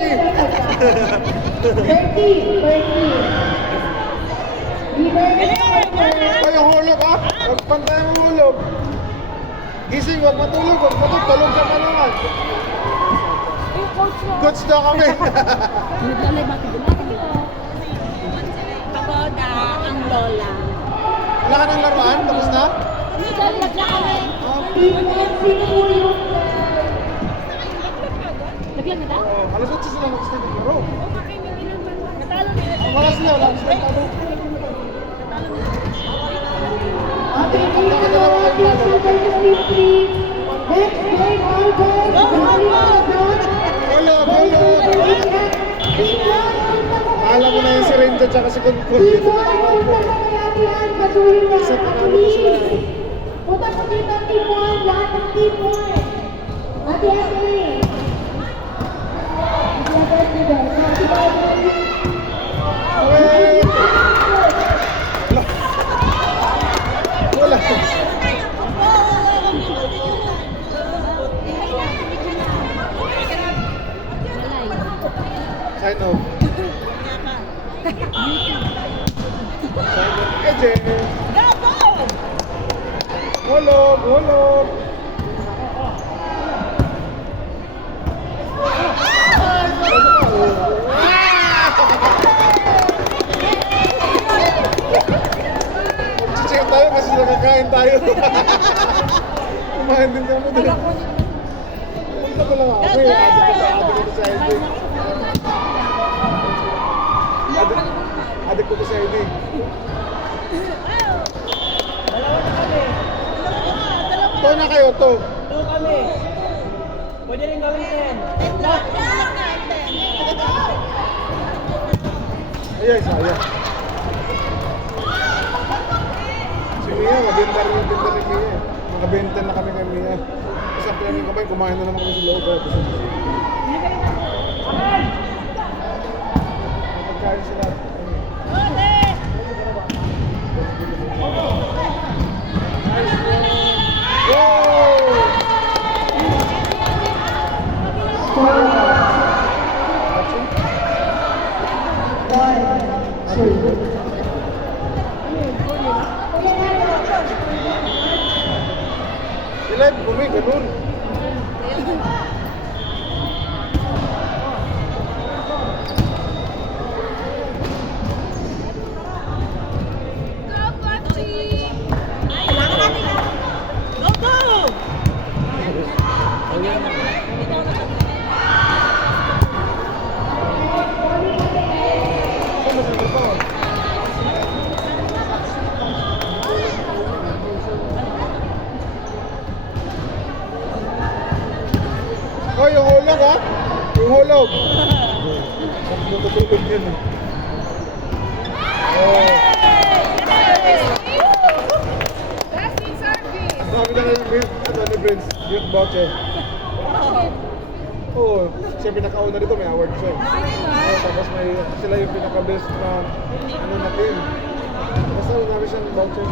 Ay, ang hulog ah! Magpantay ang hulog! Gising, huwag matulog, huwag matulog, talog sa kanungan! Coach daw kami! Pagoda ang lola. Wala ka ng laruan? Tapos na? Naglalag na kami. Naglag na daw? Oo, alas 8 sila mag-start ng laro. Natalo nila. Wala sila, wala sila talo. Wala, wala! Alam ko na yung si Renzo tsaka si Kunkun. Dito na ako. Isa panalo ko sila. Punta po dito ang team 1, lahat ng team 1. Hati-hati. Wait! Wala. Sign off. Sign off. Hulog, hulog. Chichik tayo kasi nakakain tayo. Kumain din kami doon. Punta ko lang ako. Adik ko sa LD. Adik ko sa LD. To na kayo, to. Ito kami. Pwede rin gawin. Ayan, sayang. Si Mia, mabenta rin Mia. Nakabenta na kami kay Mia. Isang namin kamay, kumain na naman kami sa loob. Pagkain sila. Sila, bumi, ganun. Oh, yung hulog ha? Yung hulog. Natutulog yun eh. Oh. Sabi na lang ni Prince, youth voucher. Oo, siya pinakauna dito, may award siya. Oh, tapos may, sila yung pinaka-best na ano natin. Basta namin siyang voucher.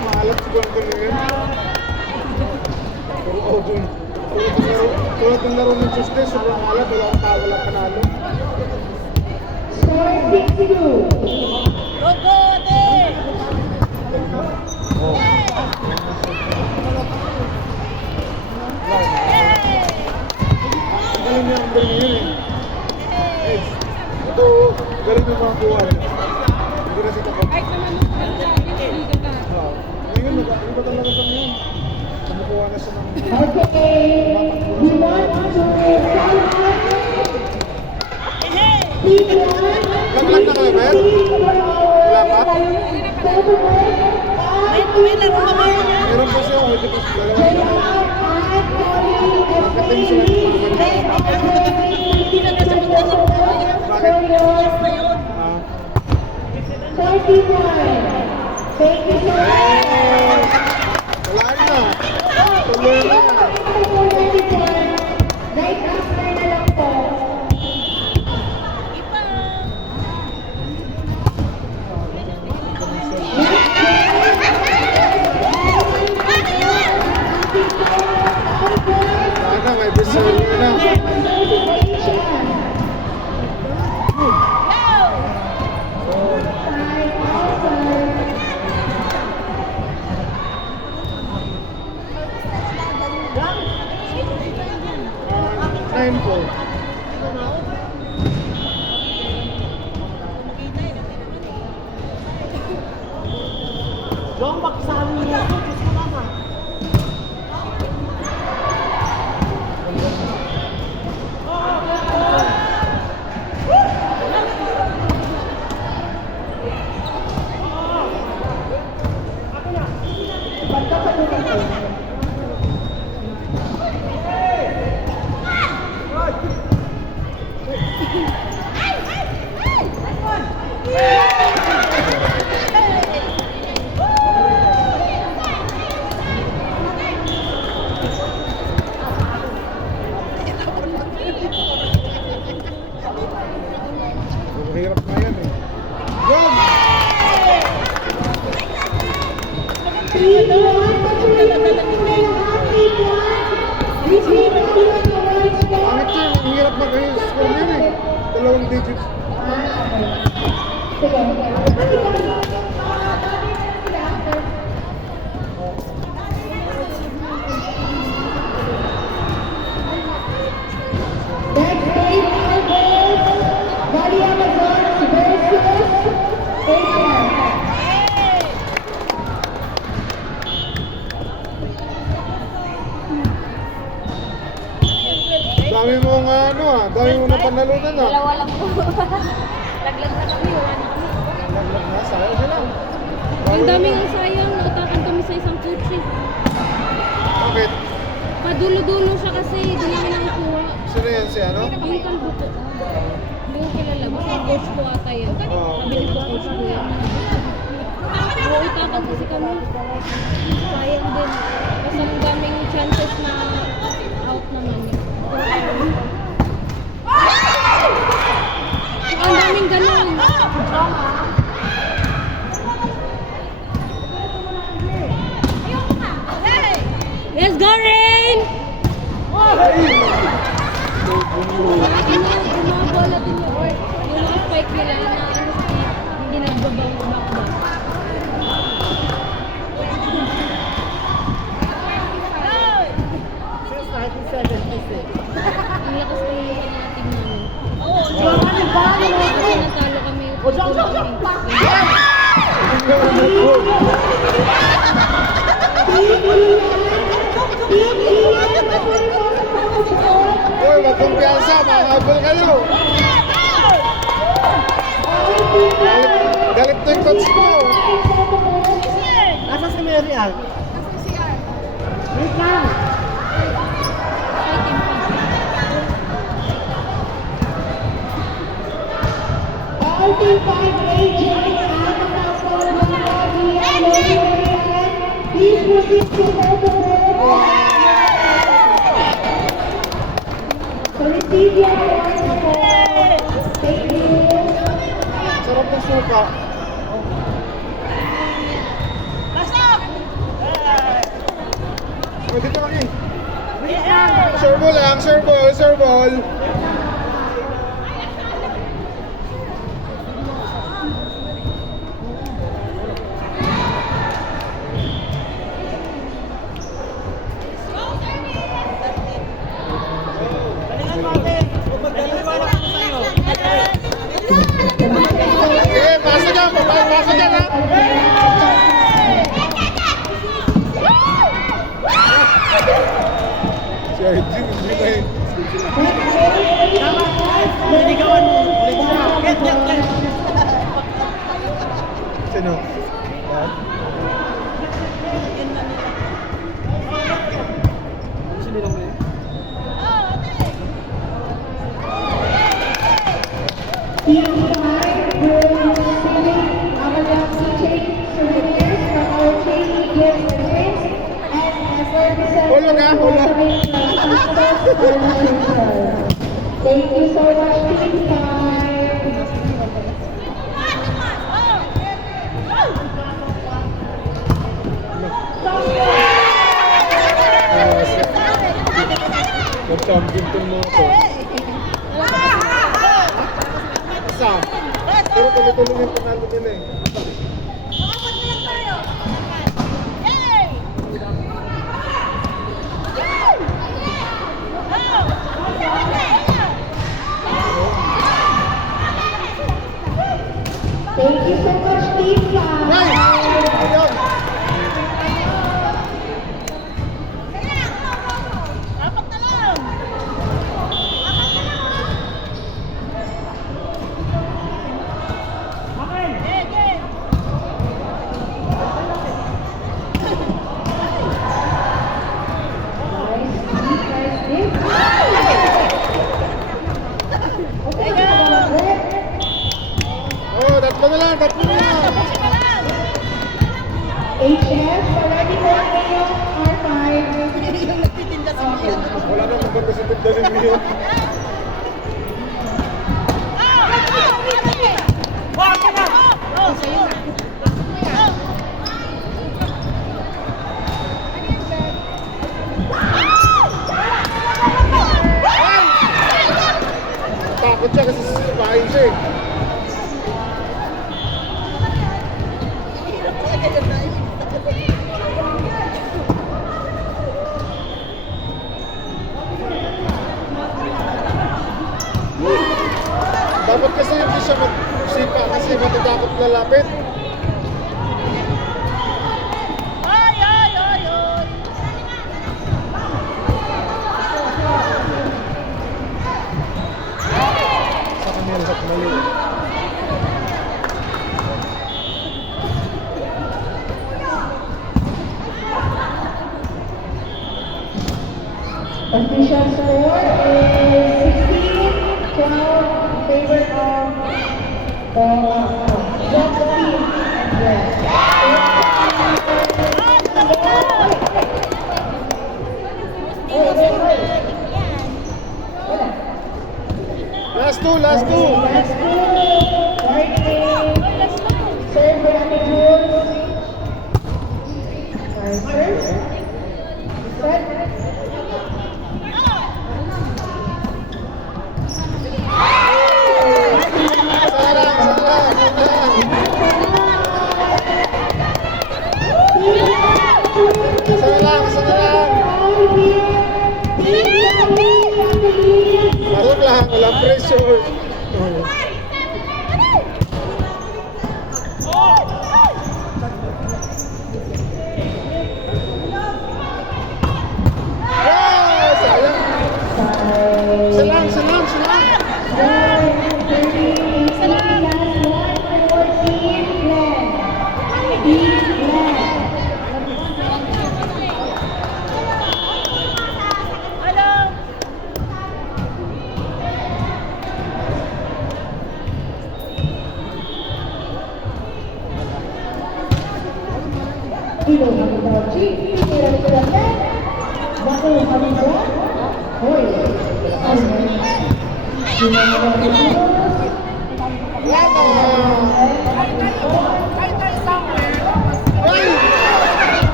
Maalat siguro ko ngayon. Tulad ng laro ng Tuesday, sobrang alat, wala akong tawa, walang panalo. Galing niya ang galing yun eh. Ito, galing yung mga kuwan. Hindi na sita ko. Ngayon, iba talaga sa ngayon. Kumukuha na siya ng... Nag-vlog na kayo, Ben? Wala pa? Meron pa siya, hindi pa siya. Marketing sila. German versus Asia. 9-4. Yung baksahan niya. Gusto ko naman. Banda sa dito. Mahirap na yan eh. Yun! Pangit yun, ang hirap mag-score yun eh. 2 digits. Next game is Body Amazons versus Asia. Dami mong ano ah, dami mong napanalunan ah. Dalawa lang po. Laglag na kami, wala na kami. Laglag na, sayang sila. Ang daming ang sayang, nautakan kami sa isang kutsi. Bakit? Padulo-dulo siya kasi, doon namin nakukuha. Sino yan si ano? Yung kalbo ko. Hindi ko kilala, basta yung coach ko ata yan. Oo. Sabi ni coach ko yan. Nautakan kasi kami. Sayang din. Kasi ang daming chances na out naman eh. Ang daming ganun. Let's go, Rain! Bumabola din yung spike nila na hindi nagbabang back. Since 1976. Ang lakas na yung team namin. Kasi natalo kami. Uy, magkumpiyansa, makakabol kayo. Galit to yung coach mo. Nasa si Mary Ann? Wait lang. Ay, team pa. Please proceed to hold the ball. So receive your points. Thank you. Sarap ng suka. Uy, dito kami. Sure ball lang, sure ball, sure ball. Galingan mo ate. Magdaliwala ko sa'yo. Sige, pasok dyan, pasok dyan ha. Si Arjun, hindi na eh. Niligawan mo. Ulit siya. Get. Sino? Ha? Sinilang mo yun? Team 5 will receiving our chain souvenirs from our chain gift service and services. Hulog ha, hulog. Thank you so much, Team 5. Mag-champion to mga to. Isa. Pero tuloy-tuloy yung panalo nila eh. Thank you so much, Team Five. Ayun! Oh, tatlo na lang, tatlo na lang. HF, already working on R5. Wala na maganda sa tigdaling niyo. Takot siya kasi sisipahin siya eh. Dapat kasi hindi siya magsipa kasi matatakot lalapit. Sa kanila at mali. Official score is 16-12 in favor of the Jump Team and Red. Last two, last two. Last two, Martin, serve Randy Jules. Marker, set. Masuk lang, walang pressure. Sayang. Salam.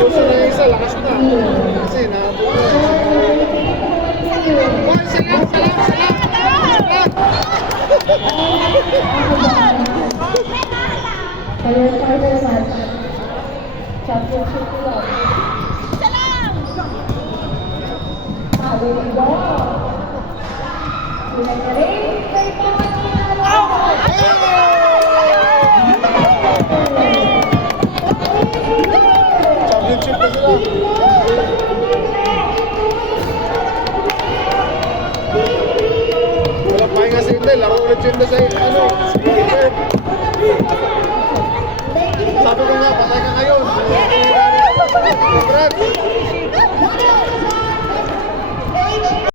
Puso na isa, lakas na. Kasi nahabol na. Boy, salam. For your final match, championship love. There we go. Pinagaling kay Championship na sila. Wala pahinga si Intel. Laro ulit yun na sa si Robert. Sabi ko nga, patay ka ngayon. Congrats.